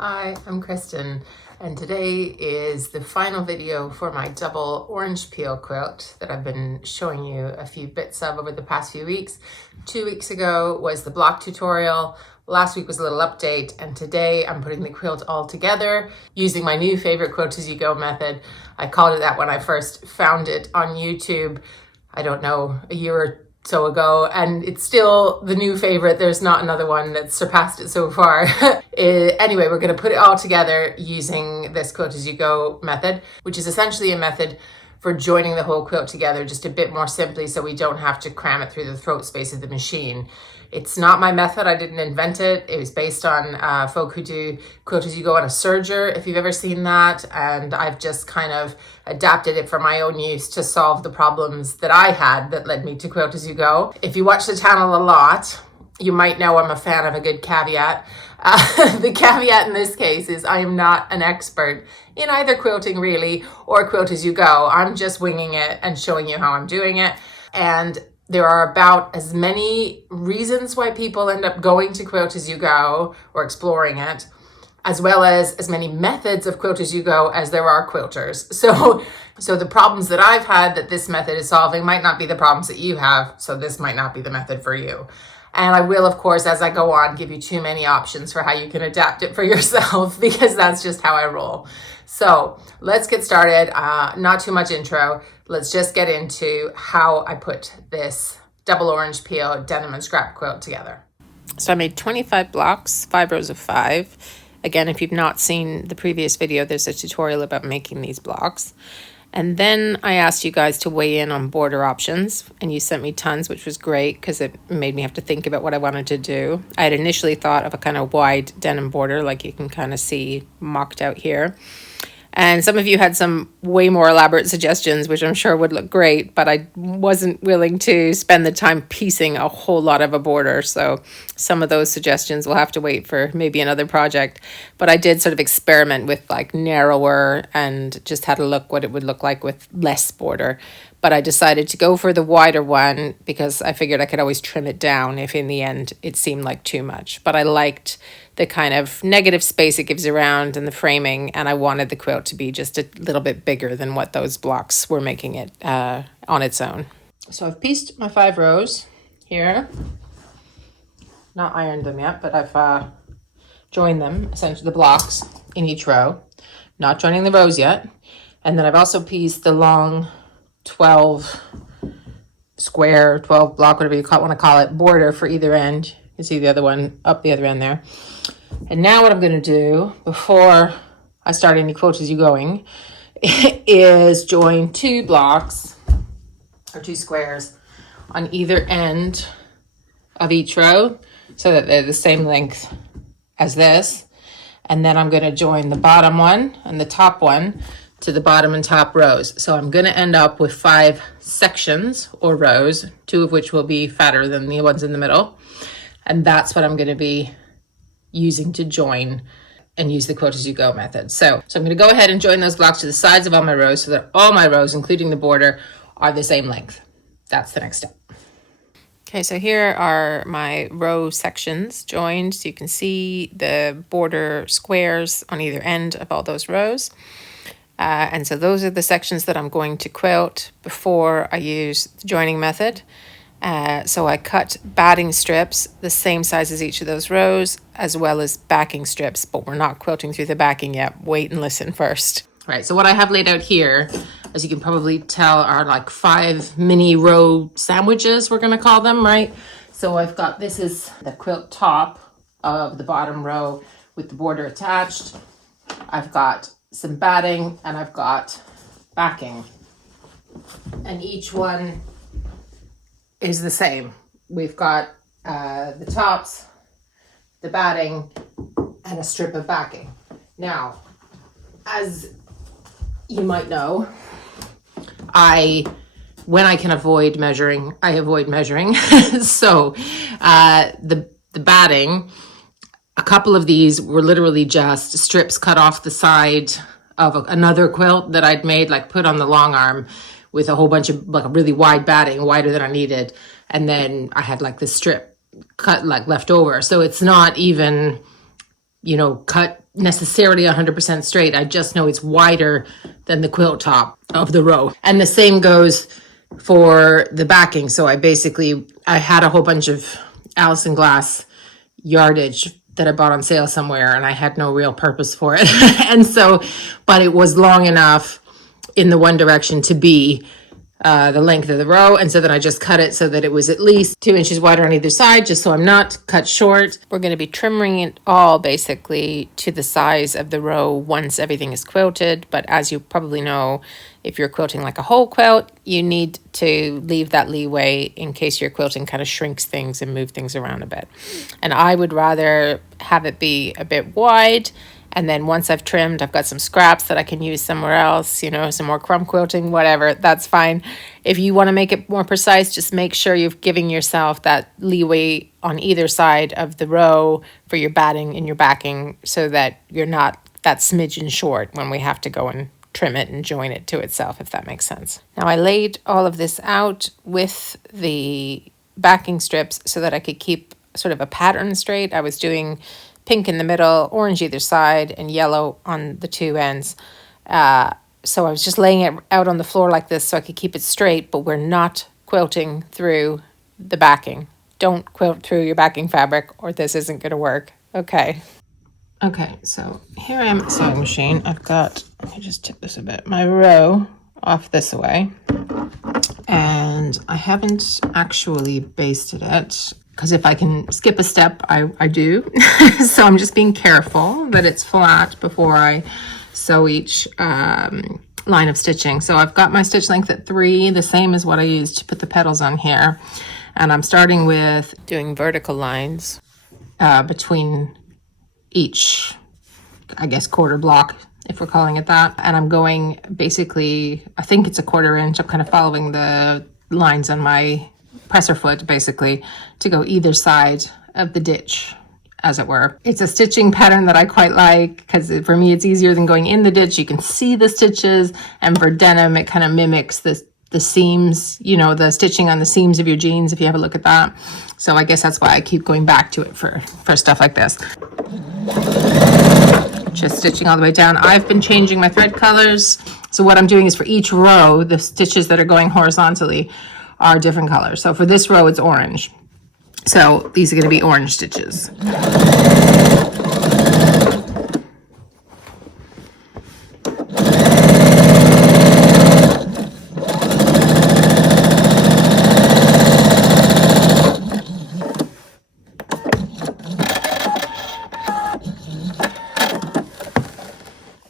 Hi, I'm Kristen, and today is the final video for my double orange peel quilt that I've been showing you a few bits of over the past few weeks. 2 weeks ago was the block tutorial, last week was a little update, and today I'm putting the quilt all together using my new favorite Quilt-As-You-Go method. I called it that when I first found it on YouTube, I don't know, a year or so ago, and it's still the new favorite. There's not another one that's surpassed it so far. Anyway, we're going to put it all together using this Quilt-As-You-Go method, which is essentially a method for joining the whole quilt together just a bit more simply so we don't have to cram it through the throat space of the machine. It's not my method. I didn't invent it. It was based on folk who do Quilt-As-You-Go on a serger, if you've ever seen that. And I've just kind of adapted it for my own use to solve the problems that I had that led me to Quilt-As-You-Go. If you watch the channel a lot, you might know I'm a fan of a good caveat. The caveat in this case is I am not an expert in either quilting really or Quilt-As-You-Go. I'm just winging it and showing you how I'm doing it. And there are about as many reasons why people end up going to Quilt-As-You-Go or exploring it, as well as many methods of Quilt-As-You-Go as there are quilters. So the problems that I've had that this method is solving might not be the problems that you have, so this might not be the method for you. And I will, of course, as I go on, give you too many options for how you can adapt it for yourself because that's just how I roll. So let's get started. Not too much intro. Let's just get into how I put this double orange peel denim and scrap quilt together. So I made 25 blocks, 5 rows of 5. Again, if you've not seen the previous video, there's a tutorial about making these blocks. And then I asked you guys to weigh in on border options, and you sent me tons, which was great because it made me have to think about what I wanted to do. I had initially thought of a kind of wide denim border, like you can kind of see mocked out here. And some of you had some way more elaborate suggestions, which I'm sure would look great, but I wasn't willing to spend the time piecing a whole lot of a border. So some of those suggestions will have to wait for maybe another project. But I did sort of experiment with like narrower and just had a look what it would look like with less border. But I decided to go for the wider one because I figured I could always trim it down if in the end it seemed like too much. But I liked the kind of negative space it gives around and the framing, and I wanted the quilt to be just a little bit bigger than what those blocks were making it on its own. So I've pieced my 5 rows here. Not ironed them yet, but I've joined them, essentially the blocks in each row. Not joining the rows yet. And then I've also pieced the long 12 square, 12 block, whatever you want to call it, border for either end. You can see the other one up the other end there. And now what I'm going to do before I start any Quilt-As-You-Going is join 2 blocks or 2 squares on either end of each row so that they're the same length as this. And then I'm going to join the bottom one and the top one to the bottom and top rows. So I'm going to end up with 5 sections or rows, 2 of which will be fatter than the ones in the middle. And that's what I'm going to be using to join and use the Quilt-As-You-Go method. So I'm going to go ahead and join those blocks to the sides of all my rows so that all my rows, including the border, are the same length. That's the next step. Okay, so here are my row sections joined. So you can see the border squares on either end of all those rows. And so those are the sections that I'm going to quilt before I use the joining method. So I cut batting strips the same size as each of those rows, as well as backing strips, but we're not quilting through the backing yet. Wait and listen first. All right, so what I have laid out here, as you can probably tell, are like 5 mini row sandwiches, we're gonna call them, right? So I've got, this is the quilt top of the bottom row with the border attached. I've got some batting and I've got backing. And each one is the same. We've got the tops, the batting, and a strip of backing. Now, as you might know, when I can avoid measuring, I avoid measuring. So the batting, a couple of these were literally just strips cut off the side of another quilt that I'd made, like put on the long arm with a whole bunch of like a really wide batting, wider than I needed. And then I had like this strip cut like left over. So it's not even you know, cut necessarily 100% straight. I just know it's wider than the quilt top of the row. And the same goes for the backing. So I had a whole bunch of Allison Glass yardage that I bought on sale somewhere, and I had no real purpose for it. And so, but it was long enough in the one direction to be the length of the row. And so then I just cut it so that it was at least 2 inches wider on either side, just so I'm not cut short. We're going to be trimming it all basically to the size of the row once everything is quilted. But as you probably know, if you're quilting like a whole quilt, you need to leave that leeway in case your quilting kind of shrinks things and move things around a bit. And I would rather have it be a bit wide. And then once I've trimmed, I've got some scraps that I can use somewhere else, you know, some more crumb quilting, whatever, that's fine. If you want to make it more precise, just make sure you're giving yourself that leeway on either side of the row for your batting and your backing so that you're not that smidgen short when we have to go and trim it and join it to itself, if that makes sense. Now I laid all of this out with the backing strips so that I could keep sort of a pattern straight. I was doing pink in the middle, orange either side, and yellow on the two ends. So I was just laying it out on the floor like this so I could keep it straight, but we're not quilting through the backing. Don't quilt through your backing fabric or this isn't going to work. Okay. Okay, so here I am at the sewing machine. I've got, let me just tip this a bit, my row off this way. And I haven't actually basted it, because if I can skip a step, I do. So I'm just being careful that it's flat before I sew each line of stitching. So I've got my stitch length at 3, the same as what I used to put the petals on here. And I'm starting with doing vertical lines between each, I guess, quarter block, if we're calling it that. And I'm going basically, I think it's a 1/4 inch. I'm kind of following the lines on my presser foot basically to go either side of the ditch, as it were. It's a stitching pattern that I quite like because for me it's easier than going in the ditch. You can see the stitches, and for denim it kind of mimics the seams, you know, the stitching on the seams of your jeans, if you have a look at that. So I guess that's why I keep going back to it for stuff like this. Just stitching all the way down. I've been changing my thread colors. So what I'm doing is for each row, the stitches that are going horizontally are different colors. So for this row, it's orange. So these are going to be orange stitches.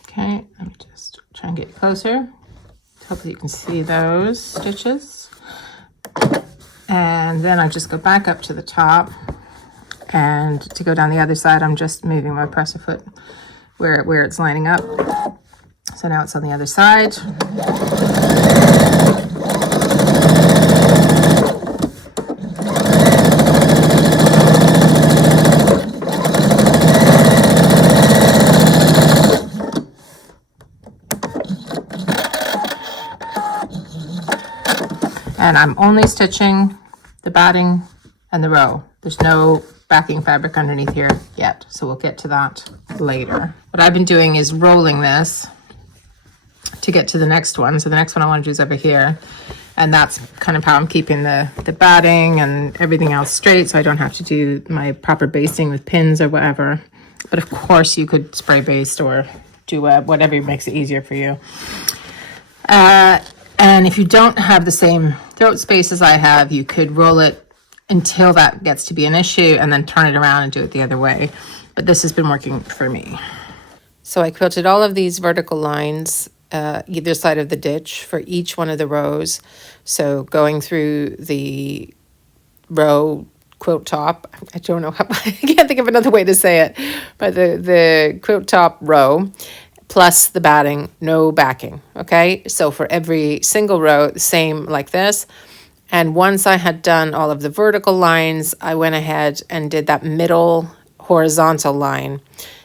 Okay, let me just try and get closer. Hopefully you can see those stitches. And then I just go back up to the top, and to go down the other side, I'm just moving my presser foot where it's lining up. So now it's on the other side. And I'm only stitching the batting and the row. There's no backing fabric underneath here yet, so we'll get to that later. What I've been doing is rolling this to get to the next one. So the next one I want to do is over here, and that's kind of how I'm keeping the batting and everything else straight, so I don't have to do my proper basting with pins or whatever. But of course you could spray baste or do whatever makes it easier for you. And if you don't have the same throat space as I have, you could roll it until that gets to be an issue and then turn it around and do it the other way. But this has been working for me. So I quilted all of these vertical lines either side of the ditch for each one of the rows. So going through the row quilt top, I don't know how, I can't think of another way to say it, but the quilt top row, plus the batting, no backing, okay? So for every single row, the same like this. And once I had done all of the vertical lines, I went ahead and did that middle horizontal line.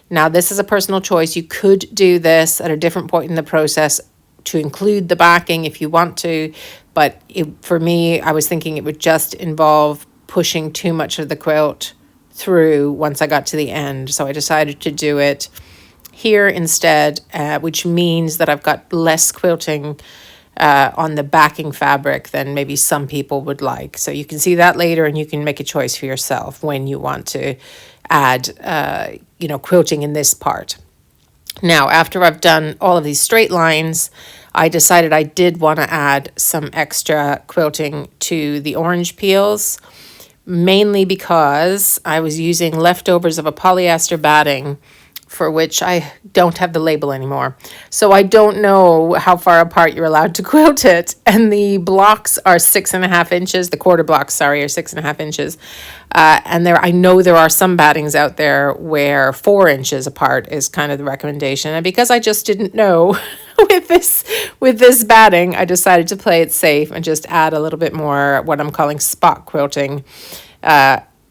Now, this is a personal choice. You could do this at a different point in the process to include the backing if you want to, but for me, I was thinking it would just involve pushing too much of the quilt through once I got to the end. So I decided to do it here instead, which means that I've got less quilting on the backing fabric than maybe some people would like. So you can see that later, and you can make a choice for yourself when you want to add, quilting in this part. Now, after I've done all of these straight lines, I decided I did want to add some extra quilting to the orange peels, mainly because I was using leftovers of a polyester batting for which I don't have the label anymore. So I don't know how far apart you're allowed to quilt it. And the blocks are 6.5 inches. The quarter blocks, sorry, are 6.5 inches. And I know there are some battings out there where 4 inches apart is kind of the recommendation. And because I just didn't know with this batting, I decided to play it safe and just add a little bit more what I'm calling spot quilting.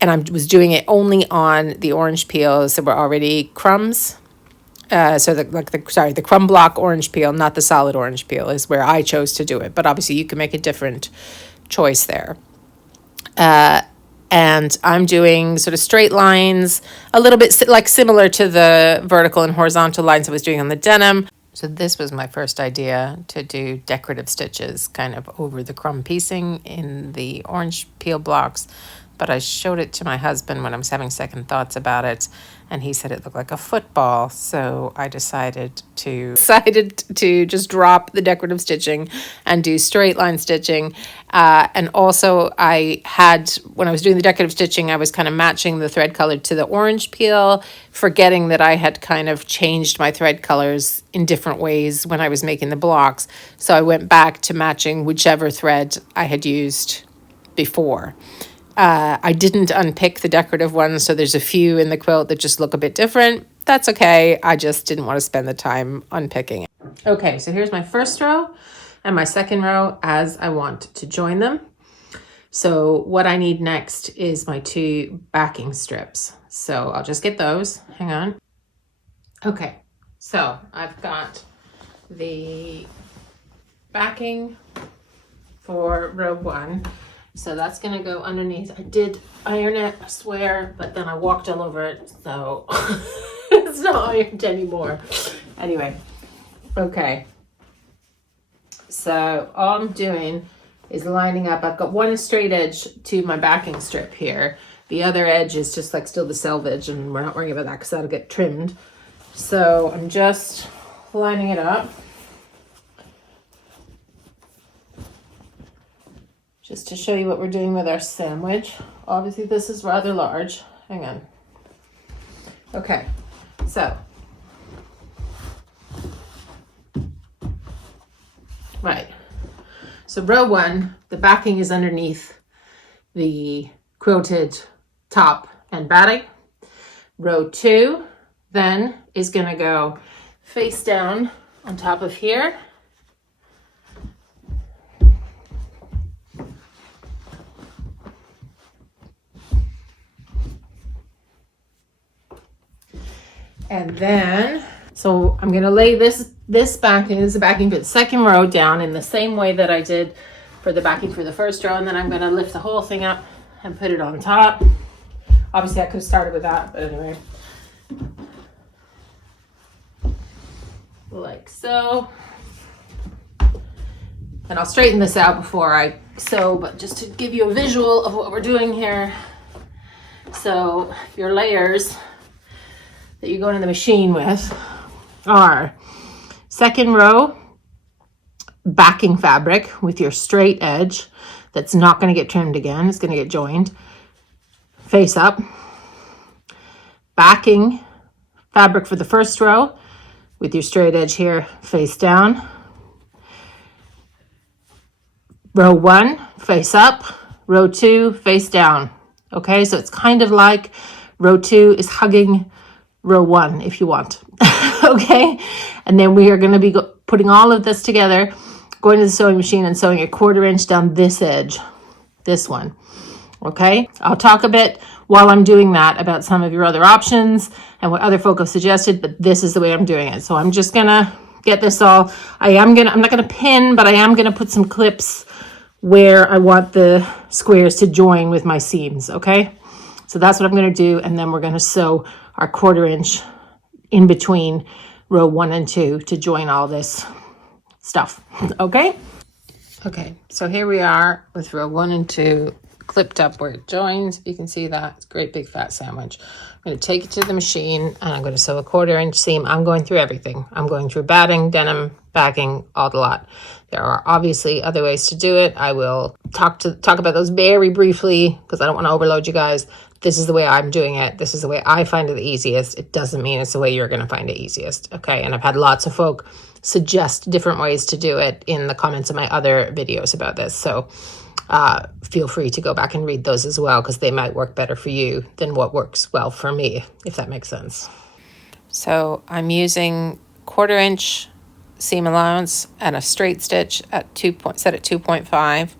And I was doing it only on the orange peels that were already crumbs. The crumb block orange peel, not the solid orange peel, is where I chose to do it. But obviously you can make a different choice there. And I'm doing sort of straight lines, a little bit similar to the vertical and horizontal lines I was doing on the denim. So this was my first idea, to do decorative stitches kind of over the crumb piecing in the orange peel blocks. But I showed it to my husband when I was having second thoughts about it, and he said it looked like a football. So I decided to just drop the decorative stitching and do straight line stitching. And also when I was doing the decorative stitching, I was kind of matching the thread color to the orange peel, forgetting that I had kind of changed my thread colors in different ways when I was making the blocks. So I went back to matching whichever thread I had used before. I didn't unpick the decorative ones, so there's a few in the quilt that just look a bit different. That's okay. I just didn't want to spend the time unpicking it. Okay, so here's my first row and my second row as I want to join them. So what I need next is my 2 backing strips. So I'll just get those. Hang on. Okay, so I've got the backing for row 1. So that's going to go underneath. I did iron it, I swear, but then I walked all over it, so it's not ironed anymore. Anyway, okay. So all I'm doing is lining up. I've got one straight edge to my backing strip here. The other edge is just like still the selvage, and we're not worrying about that because that'll get trimmed. So I'm just lining it up. Just to show you what we're doing with our sandwich. Obviously this is rather large. Hang on. Okay, so. Right, so row 1, the backing is underneath the quilted top and batting. Row 2 then is gonna go face down on top of here. And then, so I'm gonna lay this backing, this is the backing for the second row, down in the same way that I did for the backing for the first row, and then I'm gonna lift the whole thing up and put it on top. Obviously I could have started with that, but anyway. Like so. And I'll straighten this out before I sew, but just to give you a visual of what we're doing here. So your layers that you go into the machine with are second row backing fabric with your straight edge that's not going to get trimmed again, it's going to get joined face up. Backing fabric for the first row with your straight edge here face down. Row 1 face up, row 2 face down. Okay, so it's kind of like row 2 is hugging row 1 if you want. Okay, and then we are going to be putting all of this together, going to the sewing machine and sewing 1/4 inch down this edge, this one. Okay, I'll talk a bit while I'm doing that about some of your other options and what other folk have suggested, but this is the way I'm doing it. So I'm just gonna get this all, I'm not gonna pin, but I am gonna put some clips where I want the squares to join with my seams. Okay, So that's what I'm going to do. And then we're going to sew our 1/4 inch in between row 1 and 2 to join all this stuff. Okay. Okay, so here we are with row 1 and 2 clipped up where it joins. You can see that. It's a great big fat sandwich. I'm going to take it to the machine and I'm going to sew a 1/4 inch seam. I'm going through everything. I'm going through batting, denim, backing, all the lot. There are obviously other ways to do it. I will talk about those very briefly because I don't want to overload you guys. This is the way I'm doing it. This is the way I find it the easiest. It doesn't mean it's the way you're going to find it easiest. Okay, and I've had lots of folk suggest different ways to do it in the comments of my other videos about this. So feel free to go back and read those as well because they might work better for you than what works well for me, if that makes sense. So I'm using 1/4 inch seam allowance and a straight stitch at set at 2.5.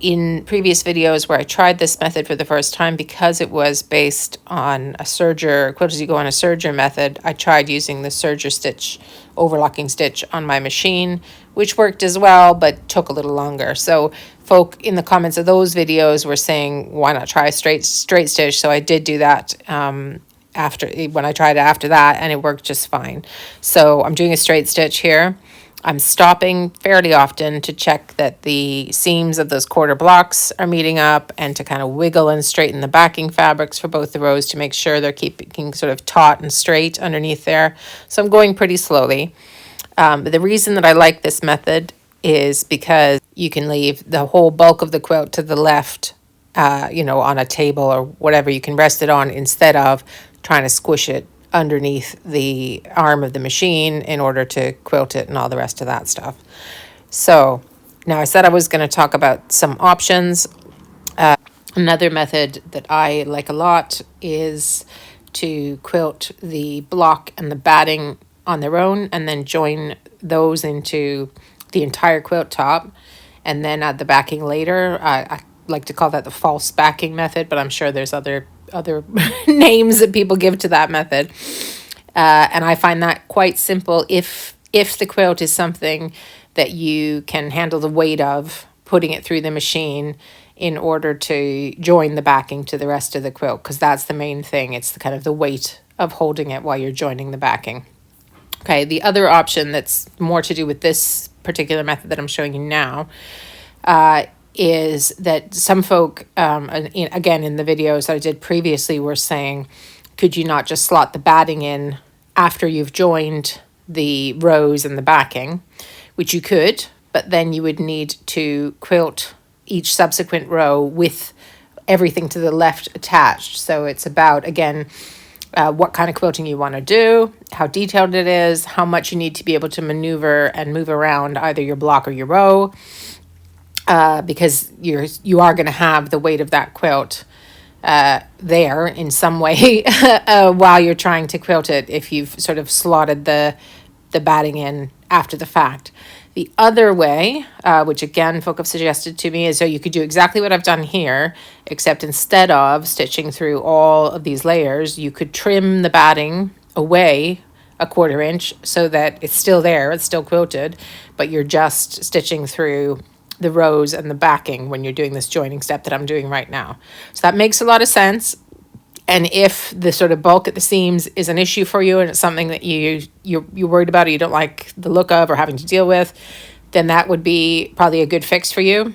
In previous videos where I tried this method for the first time, because it was based on a serger, Quilt-As-You-Go on a serger method, I tried using the serger stitch, overlocking stitch on my machine, which worked as well, but took a little longer. So folk in the comments of those videos were saying, why not try a straight stitch? So I did do that when I tried it after that, and it worked just fine. So I'm doing a straight stitch here. I'm stopping fairly often to check that the seams of those 1/4 blocks are meeting up and to kind of wiggle and straighten the backing fabrics for both the rows to make sure they're keeping sort of taut and straight underneath there. So I'm going pretty slowly. But the reason that I like this method is because you can leave the whole bulk of the quilt to the left, on a table or whatever you can rest it on, instead of trying to squish it underneath the arm of the machine in order to quilt it and all the rest of that stuff. So now I said I was going to talk about some options. Another method that I like a lot is to quilt the block and the batting on their own and then join those into the entire quilt top and then add the backing later. I like to call that the false backing method, but I'm sure there's other names that people give to that method. And I find that quite simple if the quilt is something that you can handle the weight of putting it through the machine in order to join the backing to the rest of the quilt, because that's the main thing. It's the kind of the weight of holding it while you're joining the backing. Okay, the other option that's more to do with this particular method that I'm showing you now is that some folk, again, in the videos that I did previously, were saying, could you not just slot the batting in after you've joined the rows and the backing, which you could, but then you would need to quilt each subsequent row with everything to the left attached. So it's about, again, what kind of quilting you want to do, how detailed it is, how much you need to be able to maneuver and move around either your block or your row, because you are going to have the weight of that quilt there in some way while you're trying to quilt it if you've sort of slotted the batting in after the fact. The other way, which again folk have suggested to me, is so you could do exactly what I've done here, except instead of stitching through all of these layers, you could trim the batting away a 1/4 inch so that it's still there, it's still quilted, but you're just stitching through the rows and the backing when you're doing this joining step that I'm doing right now. So that makes a lot of sense. And if the sort of bulk at the seams is an issue for you and it's something that you're worried about or you don't like the look of or having to deal with, then that would be probably a good fix for you.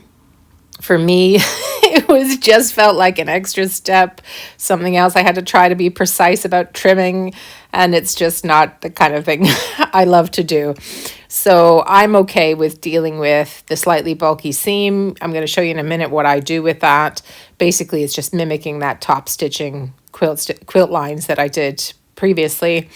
For me, it just felt like an extra step, something else I had to try to be precise about trimming, and it's just not the kind of thing I love to do. So I'm okay with dealing with the slightly bulky seam. I'm going to show you in a minute what I do with that. Basically, it's just mimicking that top stitching quilt lines that I did previously,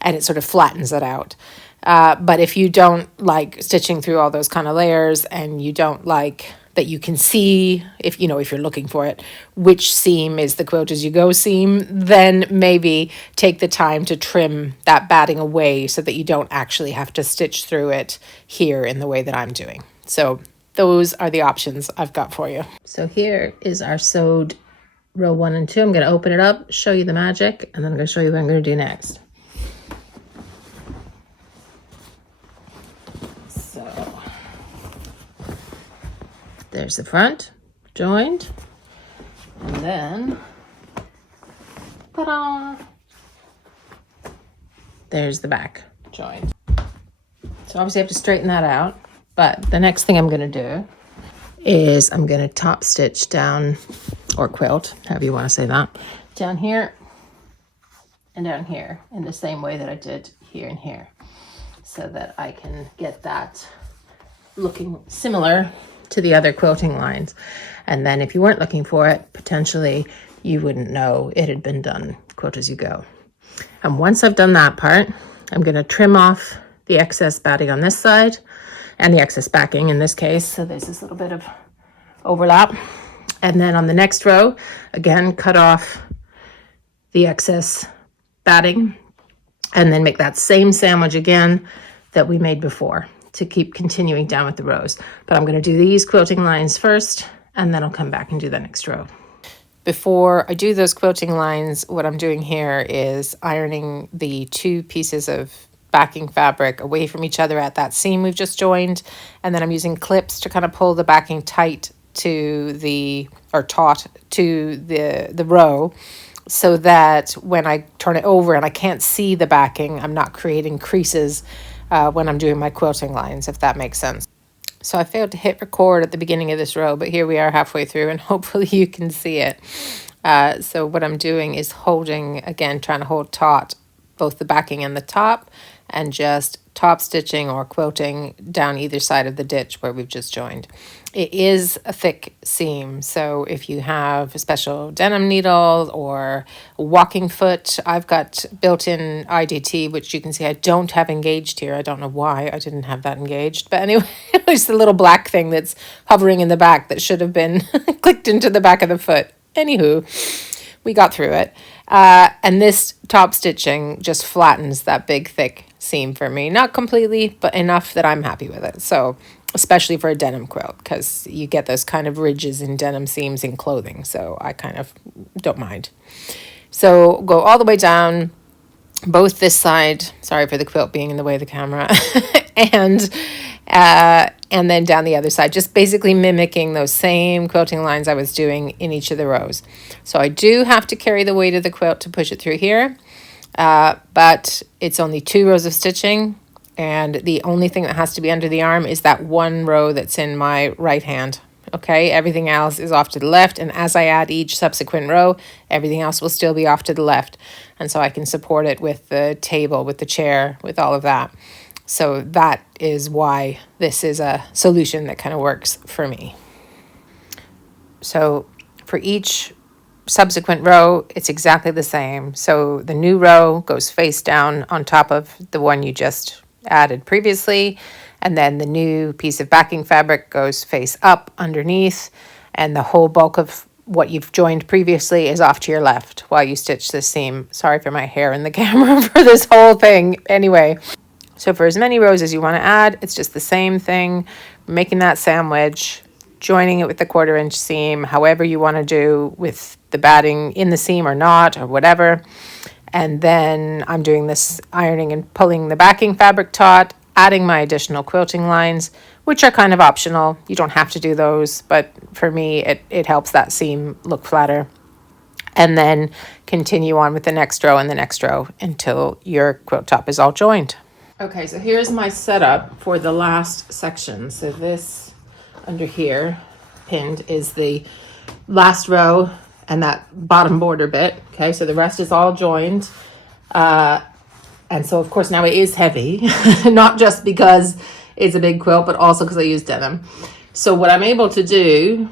and it sort of flattens it out. But if you don't like stitching through all those kind of layers and you don't like that you can see, if you're looking for it, which seam is the Quilt-As-You-Go seam, then maybe take the time to trim that batting away so that you don't actually have to stitch through it here in the way that I'm doing. So those are the options I've got for you. So here is our sewed row 1 and 2. I'm going to open it up, show you the magic, and then I'm going to show you what I'm going to do next. There's the front, joined. And then, ta-da! There's the back joint. So obviously I have to straighten that out. But the next thing I'm going to do is I'm going to top stitch down, or quilt, however you want to say that, down here and down here in the same way that I did here and here, so that I can get that looking similar to the other quilting lines. And then if you weren't looking for it, potentially you wouldn't know it had been done Quilt-As-You-Go. And once I've done that part, I'm going to trim off the excess batting on this side and the excess backing in this case. So there's this little bit of overlap. And then on the next row, again, cut off the excess batting and then make that same sandwich again that we made before to keep continuing down with the rows. But I'm going to do these quilting lines first, and then I'll come back and do the next row. Before I do those quilting lines, what I'm doing here is ironing the two pieces of backing fabric away from each other at that seam we've just joined, and then I'm using clips to kind of pull the backing tight to the, or taut to the row, so that when I turn it over and I can't see the backing, I'm not creating creases when I'm doing my quilting lines, if that makes sense. So I failed to hit record at the beginning of this row, but here we are halfway through, and hopefully you can see it. So what I'm doing is holding, again, trying to hold taut both the backing and the top, and just top stitching or quilting down either side of the ditch where we've just joined. It is a thick seam, so if you have a special denim needle or a walking foot, I've got built-in IDT, which you can see I don't have engaged here. I don't know why I didn't have that engaged, but anyway, it's the little black thing that's hovering in the back that should have been clicked into the back of the foot. Anywho, we got through it. And this top stitching just flattens that big, thick seam for me. Not completely, but enough that I'm happy with it. So, especially for a denim quilt, because you get those kind of ridges in denim seams in clothing. So I kind of don't mind. So go all the way down, both this side, sorry for the quilt being in the way of the camera, and then down the other side, just basically mimicking those same quilting lines I was doing in each of the rows. So I do have to carry the weight of the quilt to push it through here, but it's only 2 rows of stitching, and the only thing that has to be under the arm is that one row that's in my right hand. Okay, everything else is off to the left, and as I add each subsequent row, everything else will still be off to the left, and so I can support it with the table, with the chair, with all of that. So that is why this is a solution that kind of works for me. So for each subsequent row, it's exactly the same. So the new row goes face down on top of the one you just added previously, and then the new piece of backing fabric goes face up underneath, and the whole bulk of what you've joined previously is off to your left while you stitch this seam. Sorry for my hair in the camera for this whole thing. Anyway, so for as many rows as you want to add, it's just the same thing, making that sandwich, joining it with the 1/4 inch seam, however you want to do with the batting in the seam or not, or whatever. And then I'm doing this ironing and pulling the backing fabric taut, adding my additional quilting lines, which are kind of optional. You don't have to do those, but for me, it helps that seam look flatter. And then continue on with the next row and the next row until your quilt top is all joined. Okay, so here's my setup for the last section. So this under here, pinned, is the last row and that bottom border bit. Okay, so the rest is all joined. And so, of course, now it is heavy, not just because it's a big quilt, but also because I use denim. So what I'm able to do,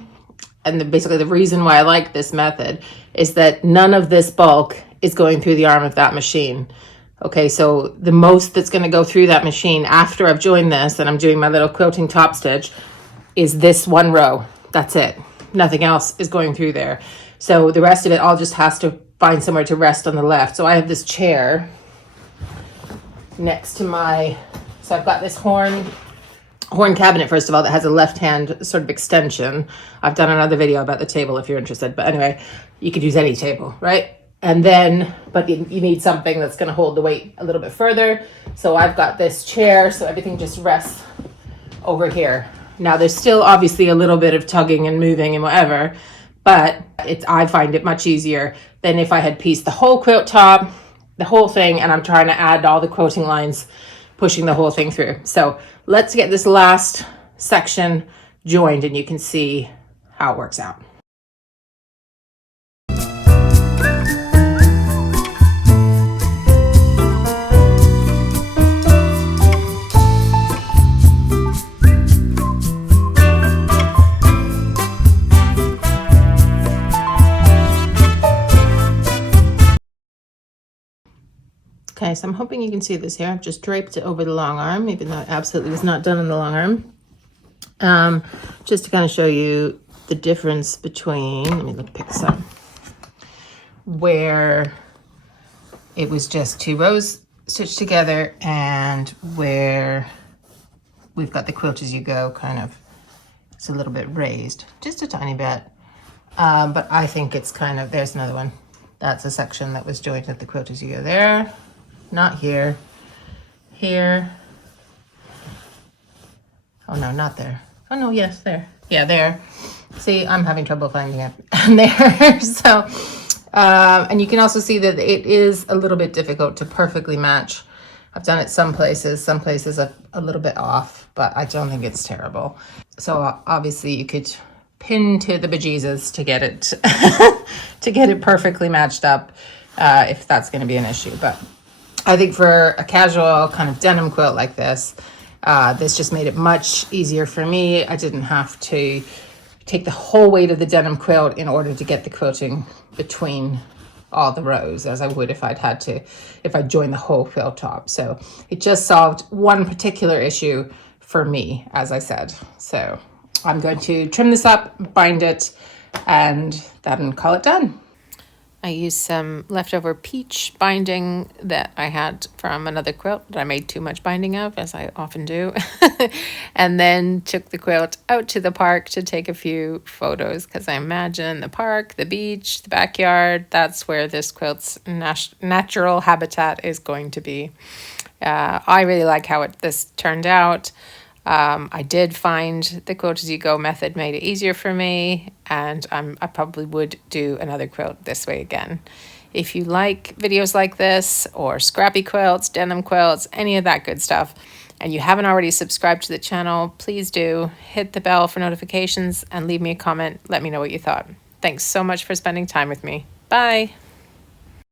and basically the reason why I like this method, is that none of this bulk is going through the arm of that machine. Okay, so the most that's going to go through that machine after I've joined this and I'm doing my little quilting top stitch is this one row. That's it. Nothing else is going through there. So the rest of it all just has to find somewhere to rest on the left. So I have this chair next to my, so I've got this horn cabinet, first of all, that has a left hand sort of extension. I've done another video about the table if you're interested, but anyway, you could use any table, right? And then, but you need something that's going to hold the weight a little bit further. So I've got this chair, so everything just rests over here. Now there's still obviously a little bit of tugging and moving and whatever, but I find it much easier than if I had pieced the whole quilt top, the whole thing, and I'm trying to add all the quilting lines, pushing the whole thing through. So let's get this last section joined and you can see how it works out. Okay, so I'm hoping you can see this here. I've just draped it over the long arm, even though it absolutely was not done in the long arm. Just to kind of show you the difference between, let me pick this up, where it was just 2 rows stitched together and where we've got the Quilt-As-You-Go kind of, it's a little bit raised, just a tiny bit. But I think it's kind of, there's another one. That's a section that was joined at the Quilt-As-You-Go there. Not here, here. Oh no, not there. Oh no, yes, there. Yeah, there. See, I'm having trouble finding it there. So, and you can also see that it is a little bit difficult to perfectly match. I've done it some places a little bit off, but I don't think it's terrible. So obviously you could pin to the bejesus to get it, to get it perfectly matched up, if that's gonna be an issue. But I think for a casual kind of denim quilt like this, this just made it much easier for me. I didn't have to take the whole weight of the denim quilt in order to get the quilting between all the rows as I would if I'd had to, if I joined the whole quilt top. So it just solved one particular issue for me, as I said. So I'm going to trim this up, bind it, and then call it done. I used some leftover peach binding that I had from another quilt that I made too much binding of, as I often do. And then took the quilt out to the park to take a few photos, because I imagine the park, the beach, the backyard, that's where this quilt's natural habitat is going to be. I really like how this turned out. I did find the Quilt-As-You-Go method made it easier for me, and I probably would do another quilt this way again. If you like videos like this, or scrappy quilts, denim quilts, any of that good stuff, and you haven't already subscribed to the channel, please do. Hit the bell for notifications and leave me a comment. Let me know what you thought. Thanks so much for spending time with me. Bye.